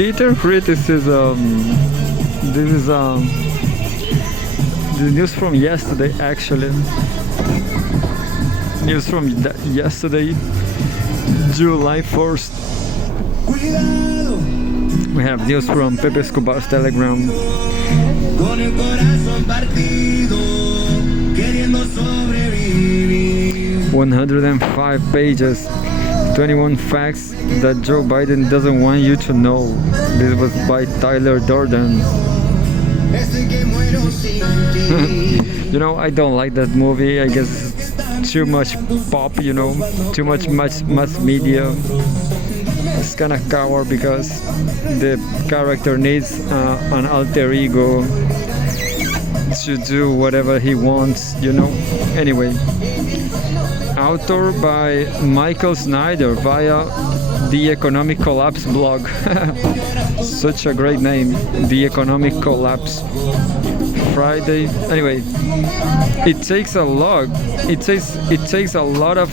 bitter criticism. This is the news from yesterday, actually. News from yesterday, July 1st. We have news from Pepe Escobar's Telegram. 105 pages, 21 facts that Joe Biden doesn't want you to know. This was by Tyler Durden. You know, I don't like that movie. I guess it's too much pop, you know, too much mass media. It's kind of coward because the character needs an alter ego to do whatever he wants, you know. Anyway, author by Michael Snyder via The Economic Collapse blog. Such a great name, The Economic Collapse. Friday. Anyway, it takes a lot. It takes a lot of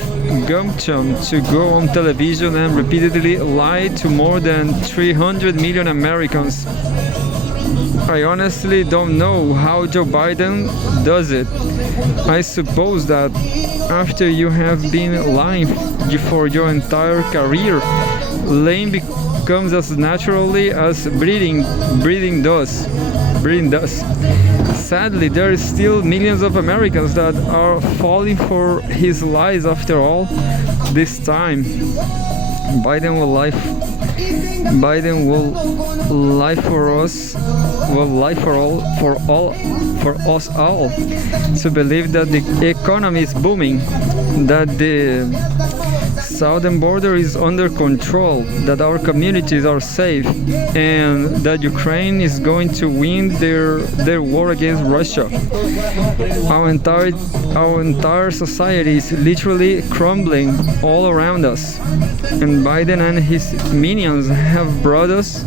gumption to go on television and repeatedly lie to more than 300 million Americans. I honestly don't know how Joe Biden does it. I suppose that after you have been lying for your entire career, lying becomes as naturally as breathing does. Sadly, there is still millions of Americans that are falling for his lies after all this time. Biden will lie for us, for us all, to believe that the economy is booming, that the southern border is under control, that our communities are safe, and that Ukraine is going to win their war against Russia. Our entire society is literally crumbling all around us, and Biden and his minions have brought us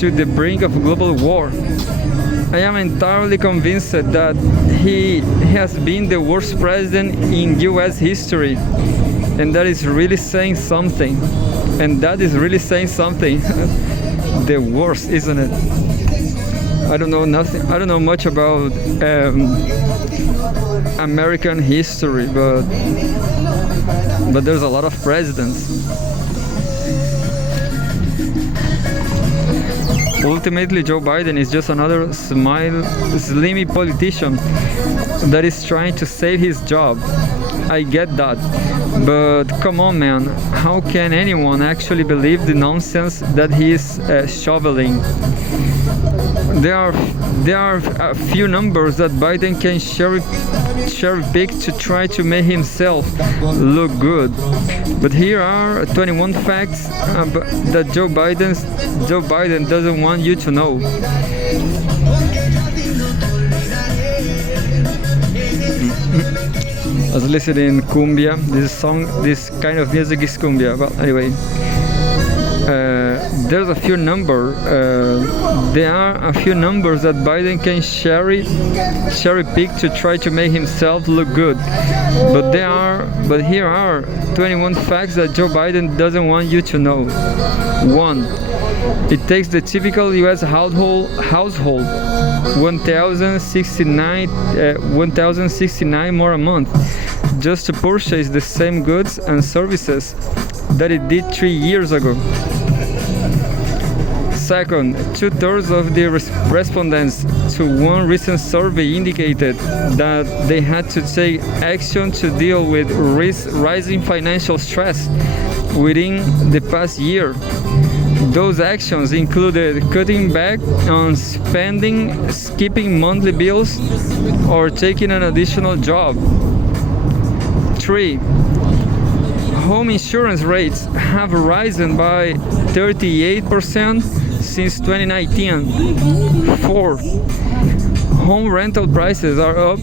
to the brink of global war. I am entirely convinced that he has been the worst president in US history, and that is really saying something. The worst, isn't it? I don't know nothing. I don't know much about American history, but there's a lot of presidents. Ultimately, Joe Biden is just another slimy politician that is trying to save his job. I get that, but come on, man, how can anyone actually believe the nonsense that he is shoveling? There are a few numbers that Biden can cherry pick to try to make himself look good, but here are 21 facts that Joe Biden doesn't want you to know. I was listening to cumbia. This kind of music is cumbia. But anyway, there's a few there are a few numbers that Biden can cherry pick to try to make himself look good. But here are 21 facts that Joe Biden doesn't want you to know. 1. It takes the typical US household $1,069 more a month just to purchase the same goods and services that it did 3 years ago. Second, 2/3 of the respondents to one recent survey indicated that they had to take action to deal with rising financial stress within the past year. Those actions included cutting back on spending, skipping monthly bills, or taking an additional job. 3. Home insurance rates have risen by 38% since 2019. 4. Home rental prices are up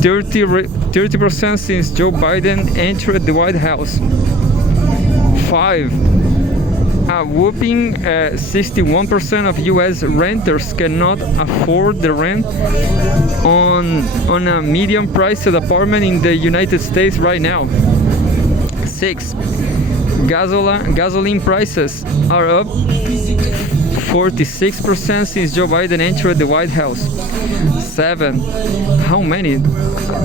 30% since Joe Biden entered the White House. 5. A whopping 61% of U.S. renters cannot afford the rent on a medium-priced apartment in the United States right now. 6. Gasoline prices are up 46% since Joe Biden entered the White House. 7. How many?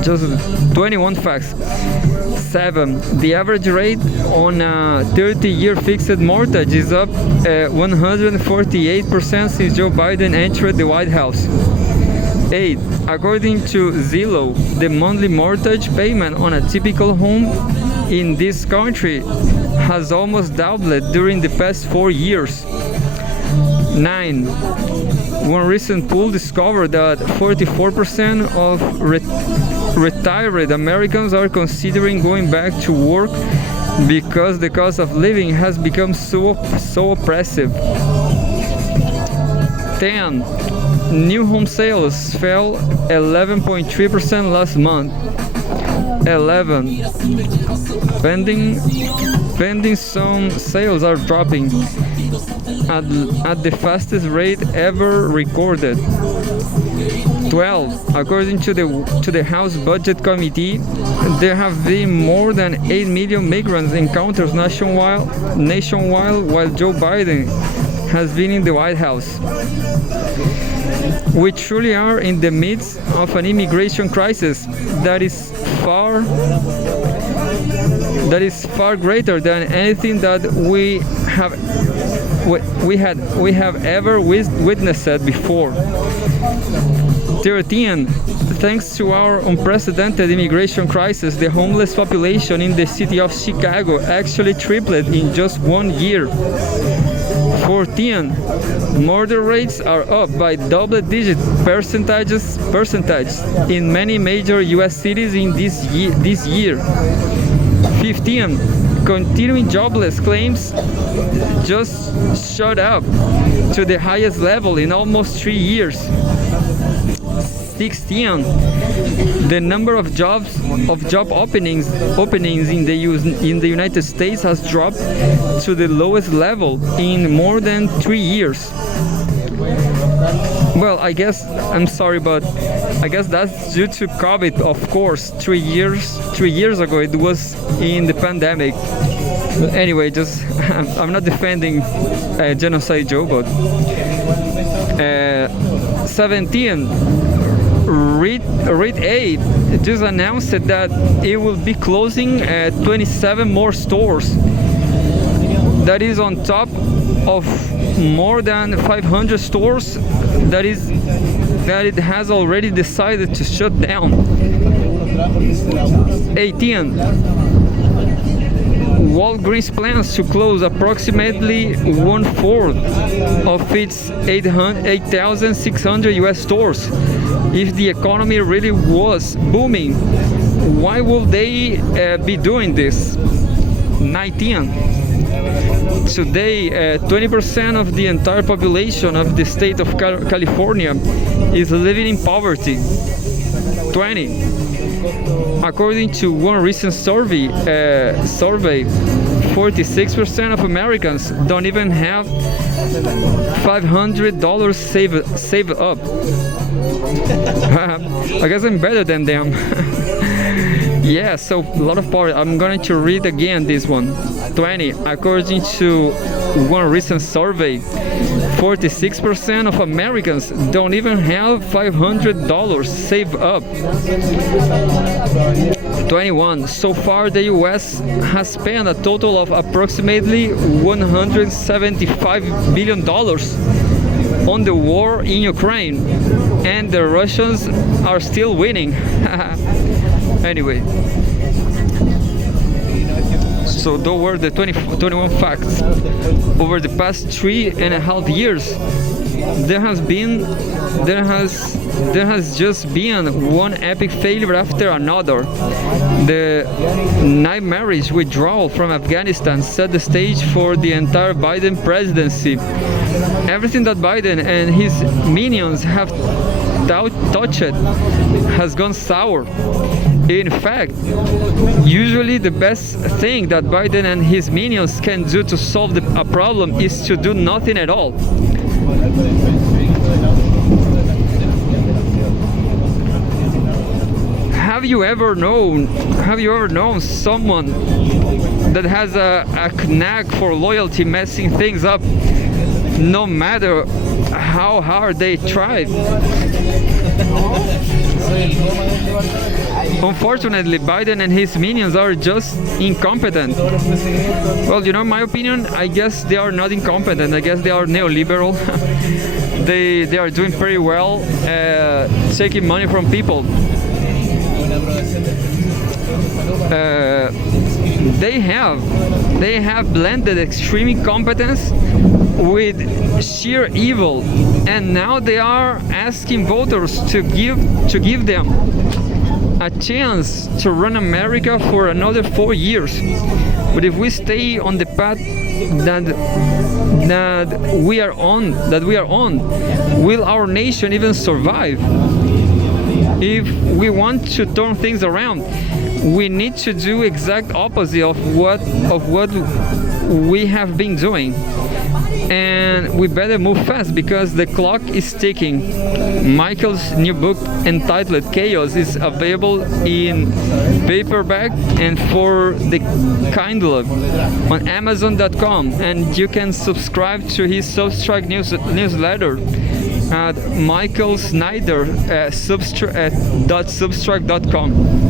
Just 21 facts. 7. The average rate on a 30-year fixed mortgage is up 148% since Joe Biden entered the White House. 8. According to Zillow, the monthly mortgage payment on a typical home in this country has almost doubled during the past 4 years. 9. One recent poll discovered that 44% of retired Americans are considering going back to work because the cost of living has become so oppressive. 10. New home sales fell 11.3% last month. 11. Pending some sales are dropping at the fastest rate ever recorded. 12. According to the House Budget Committee, there have been more than 8 million migrants encounters nationwide while Joe Biden has been in the White House. We truly are in the midst of an immigration crisis that is far greater than anything that we have ever witnessed before. 13. Thanks to our unprecedented immigration crisis, the homeless population in the city of Chicago actually tripled in just 1 year. 14. Murder rates are up by double-digit percentage in many major U.S. cities in this year. 15. Continuing jobless claims just shot up to the highest level in almost 3 years. 16. The number of job openings in the United States has dropped to the lowest level in more than 3 years. Well, I guess I'm sorry, but I guess that's due to COVID, of course. 3 years ago it was in the pandemic. But anyway, just I'm not defending Genocide Joe, but 17. Rite Aid just announced that it will be closing 27 more stores. That is on top of more than 500 stores that it has already decided to shut down. 18. Walgreens plans to close approximately 1/4 of its 8,600 US stores. If the economy really was booming, why would they be doing this? 19. Today, 20% of the entire population of the state of California is living in poverty. 20. According to one recent survey, 46% of Americans don't even have $500 saved up. I guess I'm better than them. Yeah, so a lot of power. I'm going to read again this one. 20. According to one recent survey, 46% of Americans don't even have $500 saved up. 21. So far, the U.S. has spent a total of approximately $175 billion on the war in Ukraine, and the Russians are still winning. Anyway, so those were the 21 facts. Over the past 3.5 years, there has just been one epic failure after another. The nightmarish withdrawal from Afghanistan set the stage for the entire Biden presidency. Everything that Biden and his minions have touched has gone sour. In fact, usually the best thing that Biden and his minions can do to solve a problem is to do nothing at all. have you ever known someone that has a knack for loyalty messing things up no matter how hard they try? Unfortunately, Biden and his minions are just incompetent. Well, in my opinion, I guess they are not incompetent. I guess they are neoliberal. They are doing pretty well, taking money from people. They have blended extreme incompetence with sheer evil, and now they are asking voters to give them a chance to run America for another 4 years. But if we stay on the path that we are on, will our nation even survive? If we want to turn things around, we need to do exact opposite of what we have been doing. And we better move fast because the clock is ticking. Michael's new book entitled Chaos is available in paperback and for the Kindle on Amazon.com, and you can subscribe to his Substack newsletter at michaelsnyder.substack.com.